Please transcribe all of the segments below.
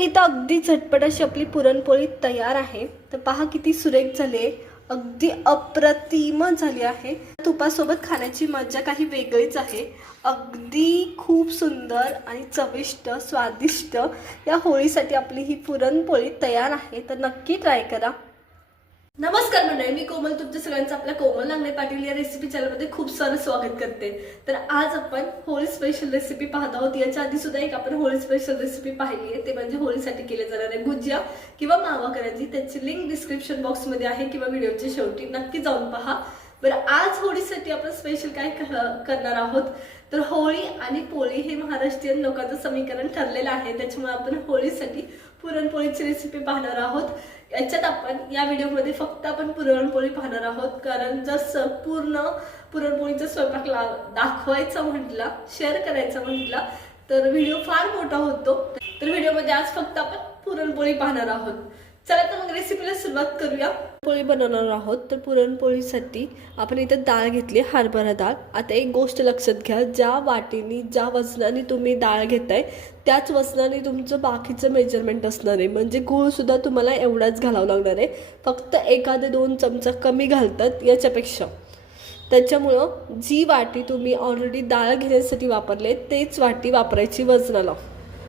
इथं अगदी झटपट अशी आपली पुरणपोळी तयार आहे. तर पहा किती सुरेख झाली आहे. अगदी अप्रतिम झाली आहे. तुपासोबत खाण्याची मजा काही वेगळीच आहे. अगदी खूप सुंदर आणि चविष्ट स्वादिष्ट या होळीसाठी आपली ही पुरणपोळी तयार आहे. तर नक्की ट्राय करा. नमस्कार मंडळी मी कोमल तुमच्या सगळ्यांचं आपल्या कोमल नांगणे पाटील या रेसिपी चॅनलमध्ये खूप सारं स्वागत करते. तर आज आपण होळी स्पेशल रेसिपी पाहत आहोत. याच्या आधी सुद्धा एक आपण होळी स्पेशल रेसिपी पाहिली आहे. ते म्हणजे होळीसाठी केले जाणारे गुजिया किंवा मावा करायची. त्याची लिंक डिस्क्रिप्शन बॉक्समध्ये आहे किंवा व्हिडिओच्या शेवटी नक्की जाऊन पहा. बरं आज होळीसाठी आपण स्पेशल काय करणार आहोत? तर होळी आणि पोळी हे महाराष्ट्रीयन लोकांचं समीकरण ठरलेलं आहे. त्याच्यामुळे आपण होळीसाठी पुरणपोळीची रेसिपी पाहणार आहोत. याच्यात आपण या व्हिडिओमध्ये फक्त आपण पुरणपोळी पाहणार आहोत. कारण जर पूर्ण पुरणपोळीचा स्वयंपाक ला दाखवायचा म्हटला शेअर करायचा म्हटला तर व्हिडिओ फार मोठा होतो. तर व्हिडिओमध्ये आज फक्त आपण पुरणपोळी पाहणार आहोत. चला तर मग रेसिपीला सुरुवात करूया. पोळी बनवणार आहोत. तर पुरणपोळीसाठी आपण इथं डाळ घेतली हरभरा डाळ. आता एक गोष्ट लक्षात घ्या ज्या वाटीने ज्या वजनाने तुम्ही डाळ घेताय त्याच वजनाने तुमचं बाकीचं मेजरमेंट असणार आहे. म्हणजे गूळसुद्धा तुम्हाला एवढाच घालावं लागणार आहे. फक्त एखादे दोन चमचा कमी घालतात याच्यापेक्षा. त्याच्यामुळं जी वाटी तुम्ही ऑलरेडी डाळ घेण्यासाठी वापरले तेच वाटी वापरायची वजनाला.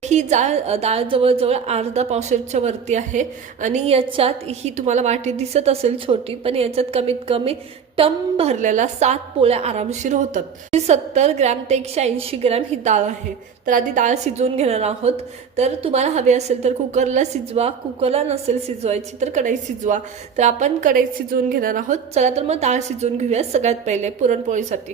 ही डाळ डाळ जवळजवळ अर्धा पावशेरच्या वरती आहे आणि याच्यात ही तुम्हाला वाटी दिसत असेल छोटी पण याच्यात कमीत कमी टम भरलेला सात पोळ्या आरामशीर होतात. सत्तर ग्रॅम ते एकशे ऐंशी ग्रॅम ही डाळ आहे. तर आधी डाळ शिजवून घेणार आहोत. तर तुम्हाला हवे असेल तर कुकरला शिजवा कुकरला नसेल शिजवायची तर कढई शिजवा. तर आपण कढईत शिजवून घेणार आहोत. चला तर मग डाळ शिजवून घेऊया सगळ्यात पहिले पुरणपोळीसाठी.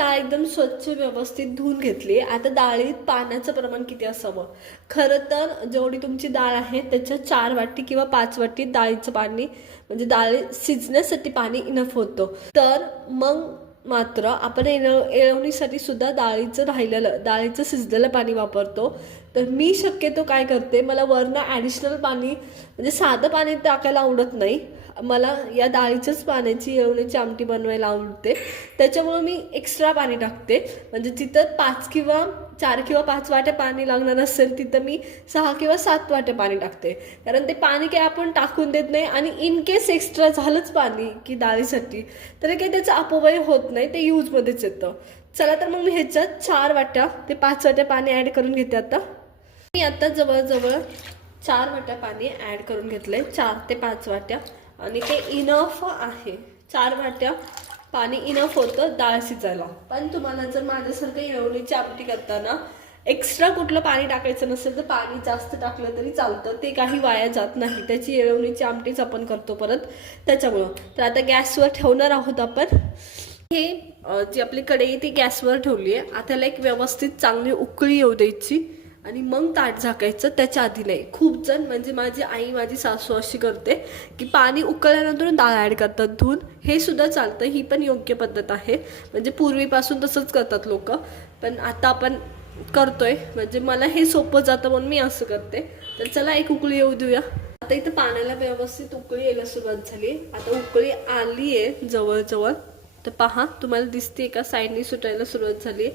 डाळ एकदम स्वच्छ व्यवस्थित धुवून घेतली. आता डाळीत पाण्याचं प्रमाण किती असावं? खरं तर जेवढी तुमची डाळ आहे त्याच्या चार वाटी किंवा पाच वाटी डाळीचं पाणी म्हणजे डाळ शिजण्यासाठी पाणी इनफ होतं. तर मग मात्र आपण येळ एळवणीसाठी सुद्धा डाळीचं राहिलेलं डाळीचं शिजलेलं पाणी वापरतो. तर मी शक्यतो काय करते मला वरनं ॲडिशनल पाणी म्हणजे साधं पाणी टाकायला आवडत नाही. मला या डाळीच्याच पाण्याची येळवणीची आमटी बनवायला आवडते. त्याच्यामुळं मी एक्स्ट्रा पाणी टाकते. म्हणजे तिथं पाच किंवा चार किंवा पाच वाट्या पाणी लागणार असेल तिथं मी सहा किंवा सात वाट्या पाणी टाकते. कारण ते पाणी काही आपण टाकून देत नाही आणि इन केस एक्स्ट्रा झालंच पाणी की डाळीसाठी तर काही त्याचा अपव्यय होत नाही ते यूजमध्येच येतं. चला तर मग मी ह्याच्यात चार वाट्या ते पाच वाट्या पाणी ॲड करून घेते आता. मी आता जवळजवळ चार वाट्या पाणी ॲड करून घेतलं आहे चार ते पाच वाट्या. आणि ते इनफ आहे. चार वाट्या पाणी इनफ होतं डाळ शिजायला. पण तुम्हाला जर माझ्यासारखं येवणीची आमटी करताना एक्स्ट्रा कुठलं पाणी टाकायचं नसेल तर पाणी जास्त टाकलं तरी चालतं. ते काही वाया जात नाही. त्याची येळवणीची आमटीच आपण करतो परत. त्याच्यामुळं. तर आता गॅसवर ठेवणार आहोत आपण. हे जी आपली कढई ती गॅसवर ठेवली आहे. आता त्याला एक व्यवस्थित चांगली उकळी येऊ द्यायची. आणि मग ताट झाकायचं त्याच्या आधी नाही. खूप जण म्हणजे माझी आई माझी सासू अशी करते की पाणी उकळल्यानंतर डाळ ॲड करतात. धुवून हे सुद्धा चालतं. ही पण योग्य पद्धत आहे. म्हणजे पूर्वीपासून तसंच करतात लोक. पण आता आपण करतोय. म्हणजे मला हे सोपं जातं म्हणून मी असं करते. तर चला एक उकळी येऊ देऊया. आता इथं पाण्याला व्यवस्थित उकळी यायला सुरुवात झाली. आता उकळी आली आहे जवळजवळ. तर पहा तुम्हाला दिसते का? साईडनी सुटायला सुरुवात झाली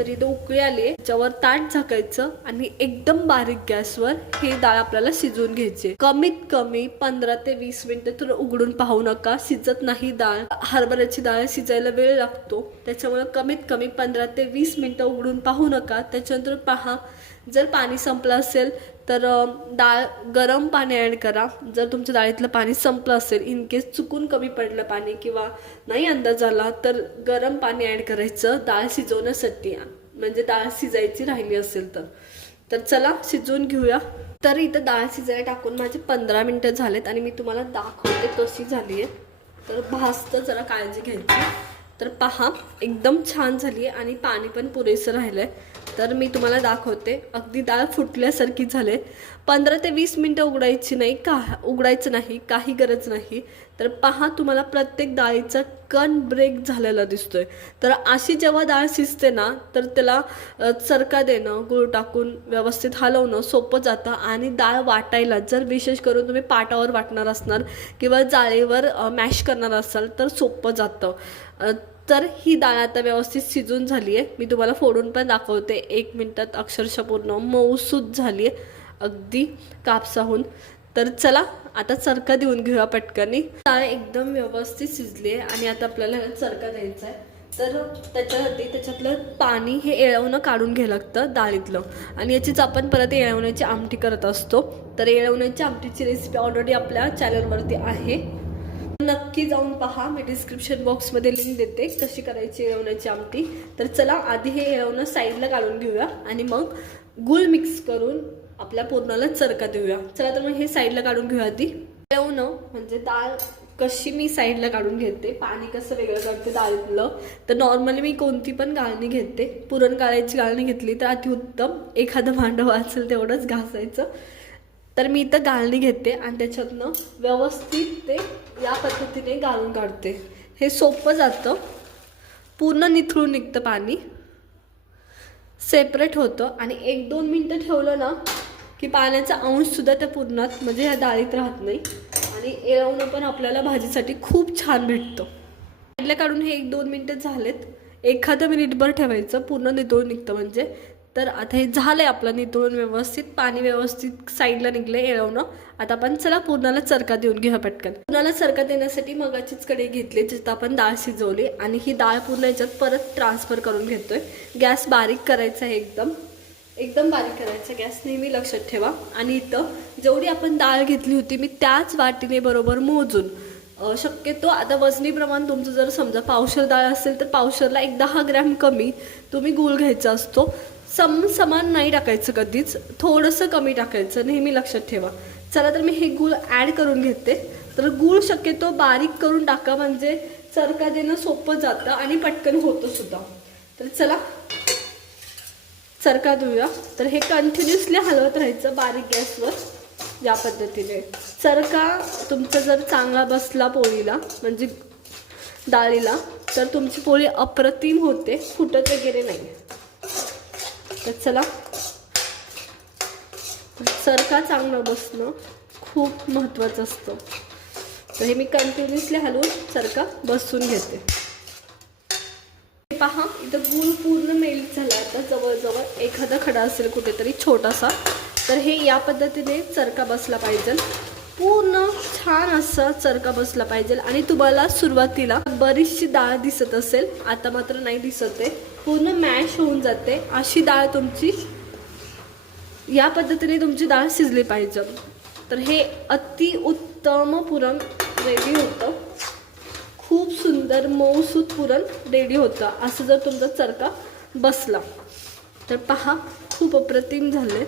तर इथे उकळी आली त्याच्यावर ताट झाकायचं आणि एकदम बारीक गॅसवर ही डाळ आपल्याला शिजवून घ्यायची. कमीत कमी पंधरा ते वीस मिनिटं तर उघडून पाहू नका शिजत नाही डाळ. हरभऱ्याची डाळ शिजायला वेळ लागतो. त्याच्यामुळे कमीत कमी पंधरा ते वीस मिनिटं उघडून पाहू नका. त्याच्यानंतर पहा जर पाणी संपलं असेल तर डाळ गरम पाणी ॲड करा. जर तुमच्या डाळीतलं पाणी संपलं असेल इन केस चुकून कमी पडलं पाणी किंवा नाही अंदाज आला तर गरम पाणी ॲड करायचं डाळ शिजवण्यासाठी. म्हणजे डाळ शिजायची राहिली असेल तर. तर चला शिजवून घेऊया. तर इथं डाळ शिजायला टाकून माझे पंधरा मिनटं झालेत आणि मी तुम्हाला दाखवते कशी झाली आहे. तर भासतं जरा काळजी घ्यायची. तर पहा एकदम छान झाली आहे आणि पाणी पण पुरेसं राहिलं आहे तर मी तुम्हाला दाखवते. अगदी डाळ फुटल्यासारखी झाले. पंधरा ते वीस मिनटं उघडायची नाही का उघडायचं नाही काही गरज नाही. तर पहा तुम्हाला प्रत्येक डाळीचा कण ब्रेक झालेला दिसतोय. तर अशी जेव्हा डाळ शिजते ना तर त्याला चरका देणं गुळ टाकून व्यवस्थित हलवणं सोपं जातं आणि डाळ वाटायला जर विशेष करून तुम्ही पाटावर वाटणार असणार किंवा जाळीवर मॅश करणार असाल तर सोपं जातं. तर ही डाळ आता व्यवस्थित शिजून झाली आहे. मी तुम्हाला फोडून पण दाखवते. एक मिनटात अक्षरशः पूर्ण मऊसूद झाली आहे. अगदी कापसाहून. तर चला आता चरका देऊन घेऊया पटकनी. डाळ एकदम व्यवस्थित शिजली आहे आणि आता आपल्याला चरका द्यायचा आहे. तर त्याच्यासाठी त्याच्यातलं पाणी हे येळवणं काढून घ्यायला लागतं डाळीतलं. आणि याचीच आपण परत येळवण्याची आमटी करत असतो. तर येळवण्याची आमटीची रेसिपी ऑलरेडी आपल्या चॅनलवरती आहे. नक्की जाऊन पहा. मी डिस्क्रिप्शन बॉक्समध्ये लिंक देते कशी करायची येवण्याची आमटी. तर चला आधी हे येवणं साईडला काढून घेऊया आणि मग गुळ मिक्स करून आपल्या पूर्णाला चरका देऊया. चला तर मग हे साईडला काढून घेऊया आधी. येवणं म्हणजे डाळ कशी मी साईडला काढून घेते पाणी कसं वेगळं करते डाळीतलं तर नॉर्मली मी कोणती पण गाळणी घेते. पुरण गाळायची गाळणी घेतली तर अतिउत्तम. एखादं भांडं वाचेल तेवढंच घासायचं. तर मी इथं गाळणी घेते आणि त्याच्यातनं व्यवस्थित ते या पद्धतीने गाळून काढते. हे सोपं जातं. पूर्ण निथळून निघतं पाणी. सेपरेट होतं आणि एक दोन मिनटं ठेवलं ना की पाण्याचा अंशसुद्धा त्या पूर्णात म्हणजे ह्या डाळीत राहत नाही. आणि येळवणं पण आपल्याला भाजीसाठी खूप छान भेटतं. साईडला काढून हे एक दोन मिनटं झालेत. एखादं मिनिटभर ठेवायचं. पूर्ण नितळून निघतं म्हणजे तर आता हे झालंय आपलं नितळून व्यवस्थित पाणी व्यवस्थित साईडला निघलंय येळवणं. आता आपण चला पुरणाला चरका देऊन घेऊया पटकन. पुरणाला चरका देण्यासाठी मगाचीच कढई घेतली जिथं आपण डाळ शिजवली आणि ही डाळ पूर्ण याच्यात परत ट्रान्सफर करून घेतोय. गॅस बारीक करायचा आहे एकदम. एकदम बारीक करायचा गॅस नेहमी लक्षात ठेवा. आणि इथं जेवढी आपण डाळ घेतली होती मी त्याच वाटीने बरोबर मोजून शक्यतो आता वजनी प्रमाण तुमचं जर समजा पावशर डाळ असेल तर पावशरला एक दहा ग्रॅम कमी तुम्ही गूळ घ्यायचा असतो. सम समान नाही टाकायचं कधीच थोडंसं कमी टाकायचं नेहमी लक्षात ठेवा. चला तर मी हे गूळ ॲड करून घेते. तर गूळ शक्यतो बारीक करून टाका म्हणजे चरका देणं सोपं जातं आणि पटकन होतं सुद्धा. तर चला चरका देऊया तर हे कंटिन्युअसली हलवत राहायचं बारीक गॅसवर या पद्धतीने. चरका तुमचा जर चांगला बसला पोळीला म्हणजे डाळीला तर तुमची पोळी अप्रतिम होते फुटत वगैरे नाही. तर चला. चरका चांगलं बसणं खूप महत्त्वाचं असतं. तर हे मी कंटिन्युअसली हलवून चरका बसून घेते. हे पहा इथं गुळ पूर्ण मेल्ट झाला. आता जवळजवळ एखादा खडा असेल कुठेतरी छोटासा तर हे या पद्धतीने चरका बसला पाहिजे. पूर्ण छान असा चरका बसला पाहिजे. आणि तुम्हाला सुरुवातीला बरीचशी डाळ दिसत असेल आता मात्र नाही दिसत आहे. पूर्ण मॅश होऊन जाते. अशी डाळ तुमची या पद्धतीने तुमची डाळ शिजली पाहिजे. तर हे अति उत्तम पुरण रेडी होतं. खूप सुंदर मऊसूत पुरण रेडी होतं. असं जर तुमचा चरका बसला तर पहा खूप अप्रतिम झाले.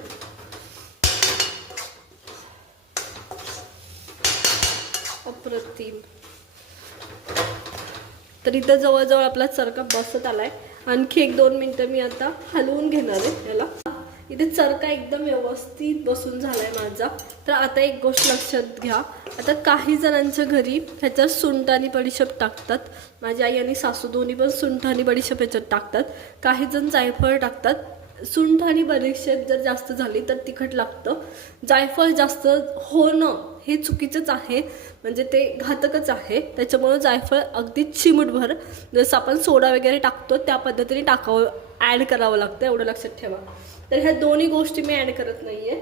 अप्रतिम. तर इथं जवळजवळ आपला चरका बसत आलाय. आणखी एक दोन मिनटं मी आता हलवून घेणार आहे याला. इथे चरका एकदम व्यवस्थित बसून झाला आहे माझा. तर आता एक गोष्ट लक्षात घ्या. आता काही जणांच्या घरी ह्याच्यात सुंठ आणि बडीशेप टाकतात. माझी आई आणि सासू दोन्ही पण सुंठ आणि बडीशेप ह्याच्यात टाकतात. काही जण जायफळ टाकतात. सुंठ आणि बडीशेप जर जास्त झाली तर तिखट लागतं. जायफळ जास्त होणं हे चुकीचंच आहे. म्हणजे ते घातकच आहे. त्याच्यामुळं जायफळ अगदी चिमूटभर जसं आपण सोडा वगैरे टाकतो त्या पद्धतीने टाकावं ॲड करावं लागतं. एवढं लक्षात ठेवा. तर ह्या दोन्ही गोष्टी मी ॲड करत नाही आहे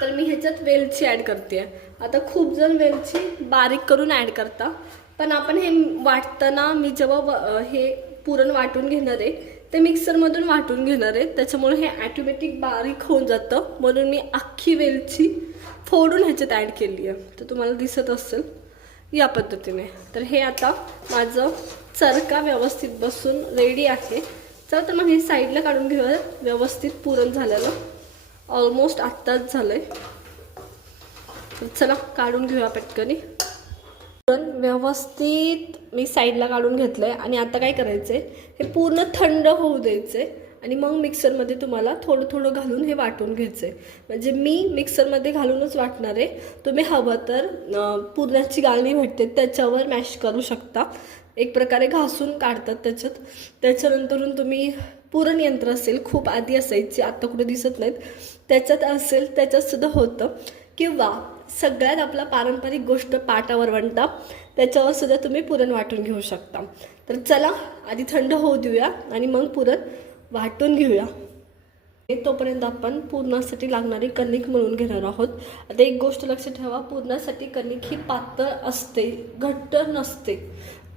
तर मी ह्याच्यात वेलची ॲड करते आता खूप जण वेलची बारीक करून ॲड करता. पण आपण हे वाटताना मी जेव्हा व- हे पुरण वाटून घेणार आहे ते मिक्सरमधून वाटून घेणार आहे. त्याच्यामुळे हे ॲटोमॅटिक बारीक होऊन जातं. म्हणून मी अख्खी वेलची फोडून ह्याच्यात ॲड केली आहे. तर तुम्हाला दिसत असेल या पद्धतीने. तर हे आता माझं चरका व्यवस्थित बसून रेडी आहे. चल तर मग हे साईडला काढून घेऊया. व्यवस्थित पुरण झालेलं. ऑलमोस्ट आत्ताच झालं आहे चला काढून घेऊया पटकनी. पुरण व्यवस्थित मी साईडला काढून घेतलंय. आणि आता काय करायचं आहे हे पूर्ण थंड होऊ द्यायचं आहे आणि मग मिक्सरमध्ये तुम्हाला थोडं थोडं घालून हे वाटून घ्यायचं आहे म्हणजे मी मिक्सरमध्ये घालूनच वाटणार आहे. तुम्ही हवं तर पुरणाची गाळणी भेटते त्याच्यावर मॅश करू शकता. एक प्रकारे घासून काढतात त्याच्यात. त्याच्यानंतरून तुम्ही पुरण यंत्र असेल खूप आधी असायची आत्ता कुठे दिसत नाहीत. त्याच्यात असेल त्याच्यातसुद्धा होतं. किंवा सगळ्यात आपला पारंपरिक गोष्ट पाटावर वणता त्याच्यावर सुद्धा तुम्ही पुरण वाटून घेऊ शकता. तर चला आधी थंड होऊ देऊया आणि मग पुरण वाटून घेऊया. तोपर्यंत आपण पूर्णासाठी लागणारी कणिक म्हणून घेणार आहोत. आता एक गोष्ट लक्षात ठेवा पूर्णासाठी कणिक ही पातळ असते घट्ट नसते.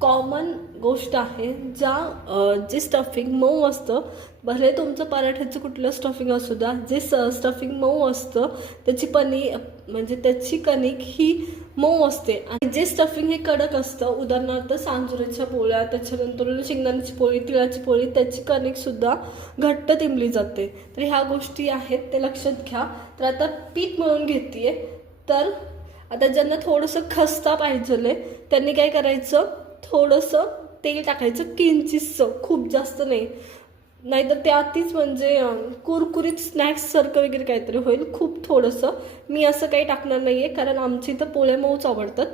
कॉमन गोष्ट आहे ज्या जे स्टफिंग मऊ असतं भले तुमचं पराठ्याचं कुठलं स्टफिंग असू द्या जे स स्टफिंग मऊ असतं त्याची पनी म्हणजे त्याची कणिक ही मऊ असते. आणि जे स्टफिंग हे कडक असतं उदाहरणार्थ सांजुऱ्याच्या पोळ्या त्याच्यानंतर शेंगदाण्याची पोळी तिळाची पोळी त्याची कणिक सुद्धा घट्ट तिंबली जाते. तर ह्या गोष्टी आहेत ते लक्षात घ्या. तर आता पीठ मळून घेते तर आता ज्यांना थोडंसं खस्ता पाहिजे त्यांनी काय करायचं? थोडंसं तेल टाकायचं किंचितचं खूप जास्त नाही. नाहीतर ते अतिच म्हणजे कुरकुरीत कुरकुरीत स्नॅक्ससारखं वगैरे काहीतरी होईल खूप थोडंसं. मी असं काही टाकणार नाही आहे कारण आमची इथं पोळ्या मऊच आवडतात.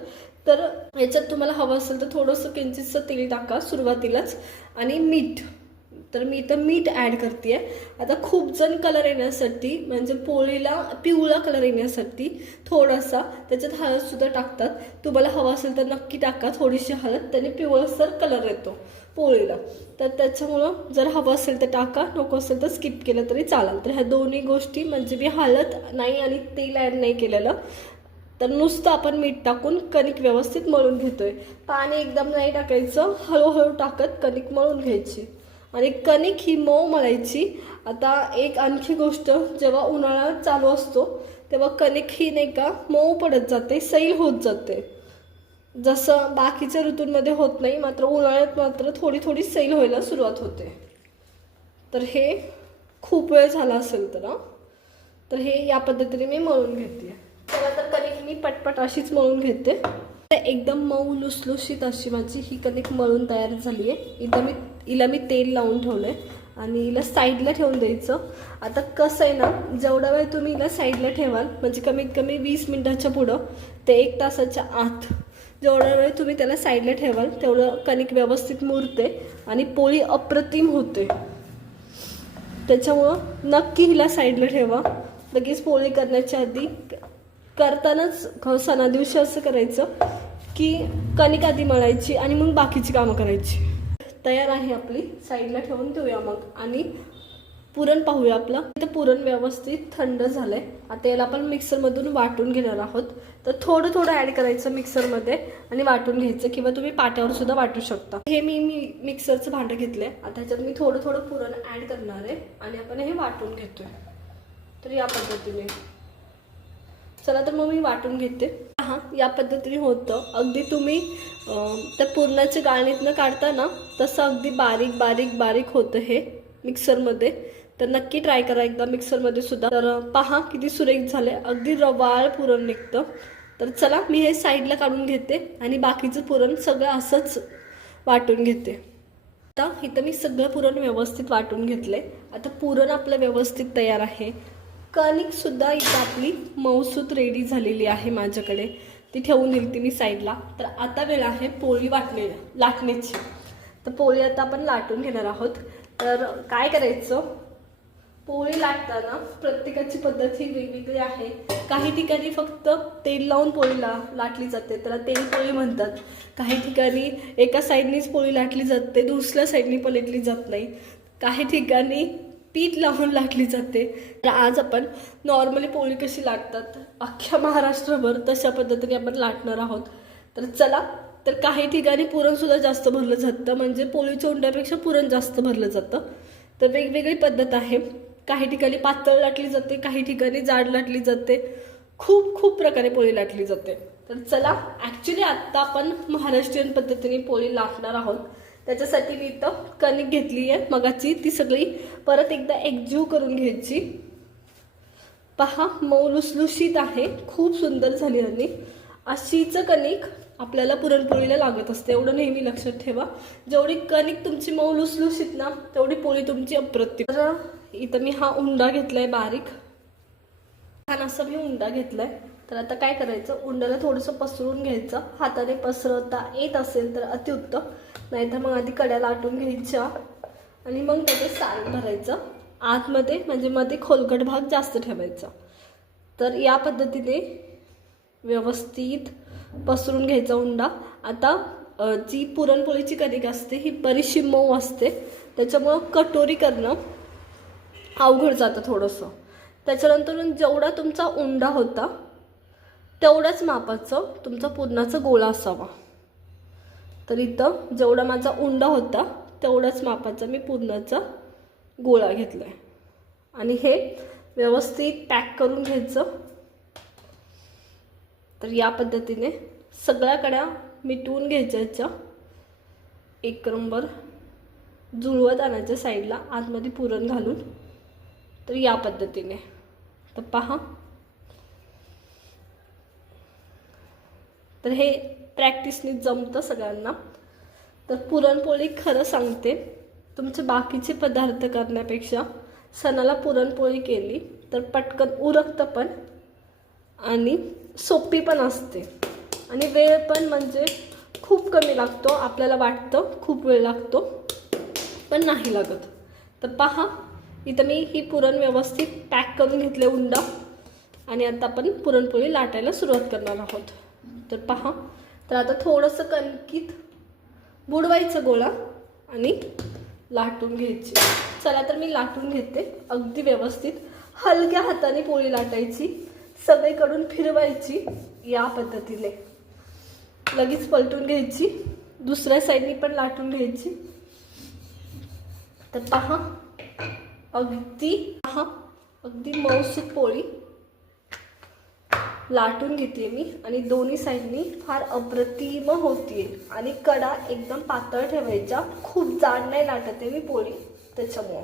तर याच्यात तुम्हाला हवं असेल तर थोडंसं किंचितचं तेल टाका सुरुवातीलाच. आणि मीठ. तर मी इथं मीठ ॲड करते आहे आता खूप जण कलर येण्यासाठी म्हणजे पोळीला पिवळा कलर येण्यासाठी थोडासा त्याच्यात हळदसुद्धा टाकतात. तुम्हाला हवा असेल तर नक्की टाका थोडीशी हळद त्याने पिवळसर कलर येतो पोळीला. तर त्याच्यामुळं जर हवं असेल तर टाका नको असेल तर स्किप केलं तरी चालेल. तर ह्या दोन्ही गोष्टी म्हणजे मी हळद नाही आणि तेल ॲड नाही केलेलं. तर नुसतं आपण मीठ टाकून कणिक व्यवस्थित मळून घेतोय. पाणी एकदम नाही टाकायचं हळूहळू टाकत कणिक मळून घ्यायची. आणि कणिक ही मऊ मळायची आता एक आणखी गोष्ट जेव्हा उन्हाळा चालू असतो तेव्हा कणिक ही नाही का मऊ पडत जाते सैल होत जाते. जसं बाकीच्या ऋतूंमध्ये होत नाही मात्र उन्हाळ्यात मात्र थोडी थोडी सैल व्हायला सुरुवात होते. तर हे खूप वेळ झाला असेल तर तर हे या पद्धतीने मी मळून घेते. चला तर कणिक मी पटपट अशीच मळून घेते. तर एकदम मऊ लुसलुशीत अशी माझी ही कणिक मळून तयार झाली आहे. इथं मी हिला मी तेल लावून ठेवलं आहे आणि हिला साईडला ठेवून द्यायचं. आता कसं आहे ना जेवढा वेळ तुम्ही हिला साईडला ठेवाल म्हणजे कमीत कमी वीस मिनटाच्या पुढं ते एक तासाच्या आत जेवढा वेळ तुम्ही त्याला साईडला ठेवाल तेवढं कणिक व्यवस्थित मुरते आणि पोळी अप्रतिम होते. त्याच्यामुळं नक्की हिला साईडला ठेवा. लगेच पोळी करण्याच्या आधी करतानाच सणादिवशी असं करायचं की कणिक आधी मळायची आणि मग बाकीची कामं करायची. तयार आहे आपली. साईडला ठेवून ठेवूया मग. आणि पुरण पाहूया आपलं. इथं पुरण व्यवस्थित थंड झालंय. आता याला आपण मिक्सरमधून वाटून घेणार आहोत. तर थोडं थोडं ॲड करायचं मिक्सरमध्ये आणि वाटून घ्यायचं किंवा तुम्ही पाट्यावर सुद्धा वाटू शकता. हे मी मी मिक्सरचं भांडं घेतलंय. आता ह्याच्यात मी थोडं थोडं पुरण ॲड करणार आहे. आणि आपण हे वाटून घेतोय. तर या पद्धतीने. चला तर मग मी वाटून घेते. हां या पद्धतीने होतं. अगदी तुम्ही त्या पुरणाच्या गाळणीतनं काढता ना तसं अगदी बारीक बारीक बारीक होतं हे मिक्सरमध्ये. तर नक्की ट्राय करा एकदा मिक्सरमध्ये सुद्धा. तर पहा किती सुरेख झाले अगदी रवाळ पुरण निघतं. तर चला मी हे साईडला काढून घेते आणि बाकीचं पुरण सगळं असंच वाटून घेते. आता इथं मी सगळं पुरण व्यवस्थित वाटून घेतलंय. आता पुरण आपलं व्यवस्थित तयार आहे. कणिकसुद्धा इथं आपली मऊसूत रेडी झालेली आहे माझ्याकडे. ती ठेवून दिली ती मी साईडला. तर आता वेळ आहे पोळी वाटणे लाटण्याची. तर पोळी आता आपण लाटून घेणार आहोत. तर काय करायचं? पोळी लाटताना प्रत्येकाची पद्धत ही वेगवेगळी आहे. काही ठिकाणी फक्त तेल लावून पोळीला लाटली जाते. त्याला तेल पोळी म्हणतात. काही ठिकाणी एका साईडनीच पोळी लाटली जाते दुसऱ्या साईडनी पलटली जात नाही. काही ठिकाणी पीठ लावून लाटली जाते. तर आज आपण नॉर्मली पोळी कशी लाटतात अख्ख्या महाराष्ट्रभर तशा पद्धतीने आपण लाटणार आहोत. तर चला तर काही ठिकाणी पुरणसुद्धा जास्त भरलं जातं म्हणजे पोळीच्या उंड्यापेक्षा पुरण जास्त भरलं जातं. तर वेगवेगळी पद्धत आहे. काही ठिकाणी पातळ लाटली जाते काही ठिकाणी जाड लाटली जाते. खूप खूप प्रकारे पोळी लाटली जाते. तर चला ॲक्च्युली आत्ता आपण महाराष्ट्रीयन पद्धतीने पोळी लाटणार आहोत. त्याच्यासाठी मी इथं कणिक घेतली आहे मगाची. ती सगळी परत एकदा एकजीव करून घ्यायची. पहा मऊ लुसलुशीत आहे. खूप सुंदर झाली आणि अशीच कणिक आपल्याला पुरणपोळीला लागत असते. एवढं नेहमी लक्षात ठेवा. जेवढी कणिक तुमची मऊ लुसलुशीत ना तेवढी पोळी तुमची अप्रतिम. तर इथं मी हा उंडा घेतलाय बारीक. छान असा मी उंडा घेतलाय. तर आता काय करायचं? उंड्याला थोडंसं पसरून घ्यायचं. हाताने पसरवता येत असेल तर अतिउत्तम. नाहीतर मग आधी कड्या लाटून घ्यायच्या आणि मग त्याचे सारण भरायचं. आतमध्ये म्हणजे मध्ये खोलगट भाग जास्त ठेवायचा. तर या पद्धतीने व्यवस्थित पसरून घ्यायचा उंडा. आता जी पुरणपोळीची कणिक असते ही बरीचशी मऊ असते. त्याच्यामुळं कटोरी करणं अवघड जातं थोडंसं. त्याच्यानंतर जेवढा तुमचा उंडा होता तेवढ्याच मापाचं तुमचा पूर्णाचा गोळा असावा. तर इथं जेवढा माझा उंडा होता तेवढ्याच मापाचा मी पुरणाचा गोळा घेतला आहे आणि हे व्यवस्थित पॅक करून घ्यायचं. तर या पद्धतीने सगळ्या कड्या मिटवून घ्यायच्या. एक नंबर जुळवत आणायच्या साईडला आतमध्ये पुरण घालून. तर या पद्धतीने. तर पहा तर हे प्रॅक्टिसने जमतं सगळ्यांना. तर पुरणपोळी खरं सांगते तुमचे बाकीचे पदार्थ करण्यापेक्षा सणाला पुरणपोळी केली तर पटकन उरकतं पण आणि सोपी पण असते. आणि वेळ पण म्हणजे खूप कमी लागतो आपल्याला वाटतं खूप वेळ लागतो पण नाही लागत. तर पहा इथं मी ही पुरण व्यवस्थित पॅक करून घेतले उंडा. आणि आता आपण पुरणपोळी लाटायला सुरुवात करणार आहोत. तर पहा. तर आता थोडंसं कणकीत बुडवायचं गोळा आणि लाटून घ्यायची. चला तर मी लाटून घेते. अगदी व्यवस्थित. हलक्या हाताने पोळी लाटायची. सगळीकडून फिरवायची या पद्धतीने. लगेच पलटून घ्यायची. दुसऱ्या साईडनी पण लाटून घ्यायची. तर पहा. अगदी पहा. अगदी मऊसूत पोळी. लाटून घेते मी आणि दोन्ही साईडनी फार अप्रतिम होती. आणि कडा एकदम पातळ ठेवायच्या खूप जाड नाही लाटते मी पोळी त्याच्यामुळं.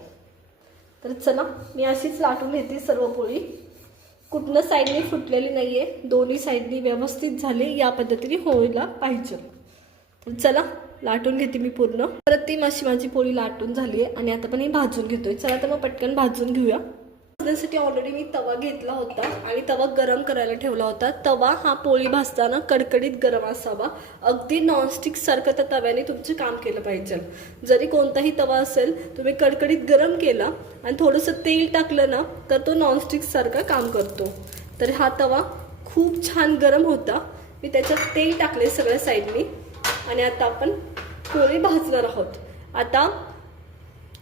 तर चला मी अशीच लाटून घेते सर्व पोळी. कुठनं साईडनी फुटलेली नाही आहे दोन्ही साईडनी व्यवस्थित झाले. या पद्धतीने होयला पाहिजे. तर चला लाटून घेते मी पूर्ण. परत ती अशी माझी पोळी लाटून झाली आहे आणि आता पण ही भाजून घेतोय. चला तर मग पटकन भाजून घेऊया. भाजण्यासाठी ऑलरेडी मी तवा घेतला होता आणि तवा गरम करायला ठेवला होता. तवा हा पोळी भाजताना कडकडीत गरम असावा. अगदी नॉनस्टिक सारखं त्या तव्याने तुमचं काम केलं पाहिजे. जरी कोणताही तवा असेल तुम्ही कडकडीत गरम केला आणि थोडंसं तेल टाकलं ना तर तो नॉनस्टिकसारखा काम करतो. तर हा तवा खूप छान गरम होता. मी त्याच्यात तेल टाकले सगळ्या साईडनी आणि आता आपण पोळी भाजणार आहोत. आता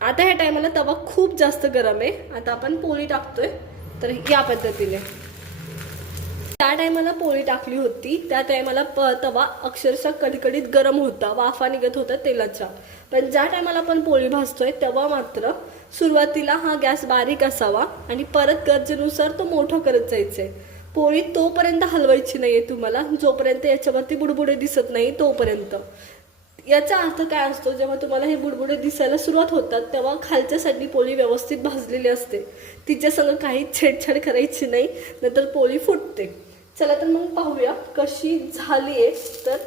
आता ह्या टायमाला तवा खूप जास्त गरम आहे. आता आपण पोळी टाकतोय. तर या पद्धतीने. त्या टायमाला पोळी टाकली होती. त्या टायमाला प तवा अक्षरशः कडकडीत गरम होता. वाफा निघत होता तेलाच्या पण ज्या टायमाला आपण पोळी भाजतोय तेव्हा मात्र सुरुवातीला हा गॅस बारीक असावा आणि परत गरजेनुसार तो मोठं करत जायचंय. पोळी तोपर्यंत हलवायची नाहीये तुम्हाला. जोपर्यंत याच्यावरती बुडबुडे दिसत नाही तोपर्यंत. याचा अर्थ काय असतो जेव्हा तुम्हाला हे बुडबुडे दिसायला सुरुवात होतात तेव्हा खालच्या साईडनी पोळी व्यवस्थित भाजलेली असते. तिच्या संग काही छेडछाड करायची नाही नंतर पोळी फुटते. चला तर मग पाहूया कशी झाली आहे. तर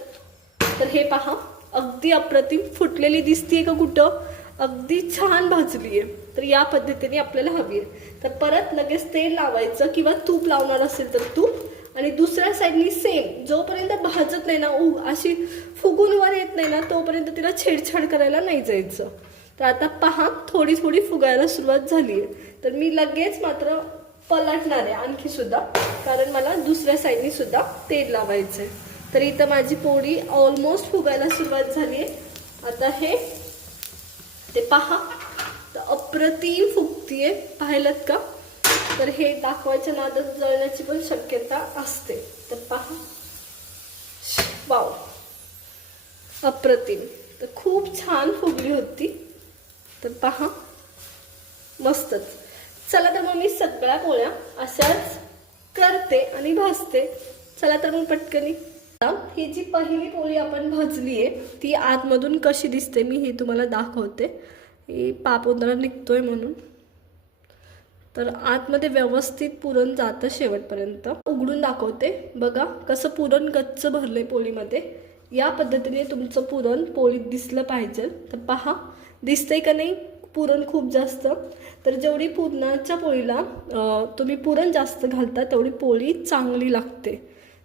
तर हे पहा अगदी अप्रतिम फुटलेली दिसतीये का कुठं? अगदी छान भाजली आहे तर या पद्धतीने आपल्याला हवी आहे. तर परत लगेच तेल लावायचं किंवा तूप लावणार असेल तर तूप आणि दुसऱ्या साईडनी सेम जोपर्यंत भाजत नाही ना उ अशी फुगून वर येत नाही ना तोपर्यंत तिला छेडछाड करायला नाही जायचं. तर आता पहा थोडी थोडी फुगायला सुरुवात झाली आहे. तर मी लगेच मात्र पलटणार आहे आणखी सुद्धा कारण मला दुसऱ्या साईडनी सुद्धा तेल लावायचं आहे तर इथं माझी पोळी ऑलमोस्ट फुगायला सुरुवात झाली आहे. आता हे ते पहा. तर अप्रतिम फुगतीये पाहिलं का? तर हे दाखवायच्या नादात जळण्याची पण शक्यता असते. तर पहा. वाव. अप्रतिम. तर खूप छान फुगली होती. तर पहा. मस्तच. चला तर मग मी सगळ्या पोळ्या अशाच करते आणि भाजते. चला तर मग पटकनी. ही जी पहिली पोळी आपण भाजली आहे ती आतमधून कशी दिसते मी हे तुम्हाला दाखवते. ही पापोदरा निघतोय म्हणून. तर आतमध्ये व्यवस्थित पुरण जातं शेवटपर्यंत. उघडून दाखवते. बघा कसं पुरण गच्च आहे पोळीमध्ये. या पद्धतीने तुमचं पुरण पोळीत दिसलं पाहिजे. तर पहा दिसतंय का नाही? पुरण खूप जास्त. तर जेवढी पुरणाच्या पोळीला तुम्ही पुरण जास्त घालता तेवढी पोळी चांगली लागते.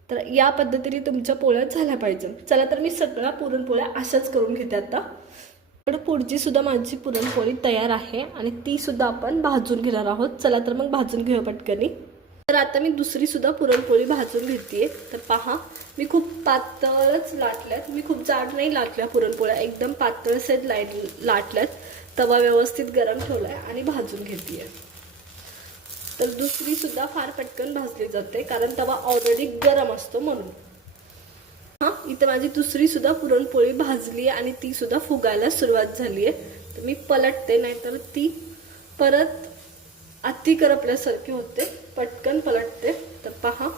तर या पद्धतीने तुमच्या पोळ्या झाल्या पाहिजे. चला तर मी सगळ्या पुरणपोळ्या अशाच करून घेते आता. तर पुढची सुद्धा माझी पुरणपोळी तयार आहे आणि ती सुद्धा आपण भाजून घेणार आहोत. चला तर मग भाजून घेऊ पटकनी. तर आता मी दुसरी सुद्धा पुरणपोळी भाजून घेते तर पहा मी खूप पातळच लाटल्यात. मी खूप जाड नाही लाटल्या पुरणपोळ्या. एकदम पातळच आहेत लाइट लाटल्यात. तवा व्यवस्थित गरम ठेवला आहे आणि भाजून घेते तर दुसरीसुद्धा फार पटकन भाजली जाते कारण तवा ऑलरेडी गरम असतो म्हणून. इथं माझी दुसरी सुद्धा पुरणपोळी भाजली आहे आणि ती सुद्धा फुगायला सुरुवात झाली आहे. तर मी पलटते नाहीतर ती परत अति करपल्यासारखी होते. पटकन पलटते. तर पहा.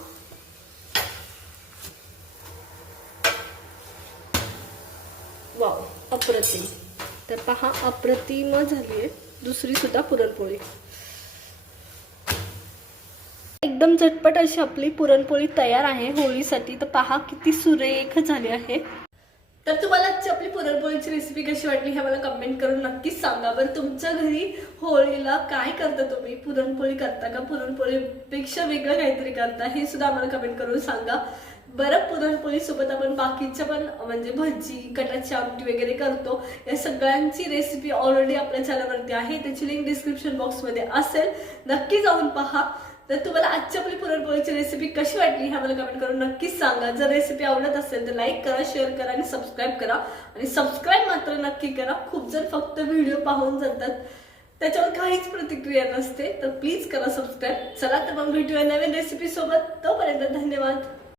वाव अप्रतिम. तर पहा अप्रतिम झाली आहे दुसरी सुद्धा पुरणपोळी. एकदम झटपट अशी आपली पुरणपोळी तयार आहे. होळीसाठी तर पहा किती सुरेख झाली आहे. तर तुम्हाला आजची आपली पुरणपोळीची रेसिपी कशी वाटली हे मला कमेंट करून नक्कीच सांगा. बरं तुमच्या घरी होळीला काय करता तुम्ही? पुरणपोळी करता का? पुरणपोळीपेक्षा वेगळं काहीतरी करता? हे सुद्धा आम्हाला कमेंट करून सांगा. बरं पुरणपोळी सोबत आपण बाकीच्या पण म्हणजे भजी कटाची आमटी वगैरे करतो. या सगळ्यांची रेसिपी ऑलरेडी आपल्या चॅनलवरती आहे. त्याची लिंक डिस्क्रिप्शन बॉक्समध्ये असेल. नक्की जाऊन पहा. तर तुम्हाला आजची आपली पुरणपोळीची रेसिपी कशी वाटली ह्या मला कमेंट करून नक्कीच सांगा. जर रेसिपी आवडत असेल तर लाईक करा शेअर करा आणि सबस्क्राईब करा. आणि सबस्क्राईब मात्र नक्की करा. खूप जण फक्त व्हिडिओ पाहून जातात. त्याच्यावर काहीच प्रतिक्रिया नसते. तर प्लीज करा सबस्क्राईब चला तर मग भेटूया नवीन रेसिपी सोबत. तोपर्यंत धन्यवाद.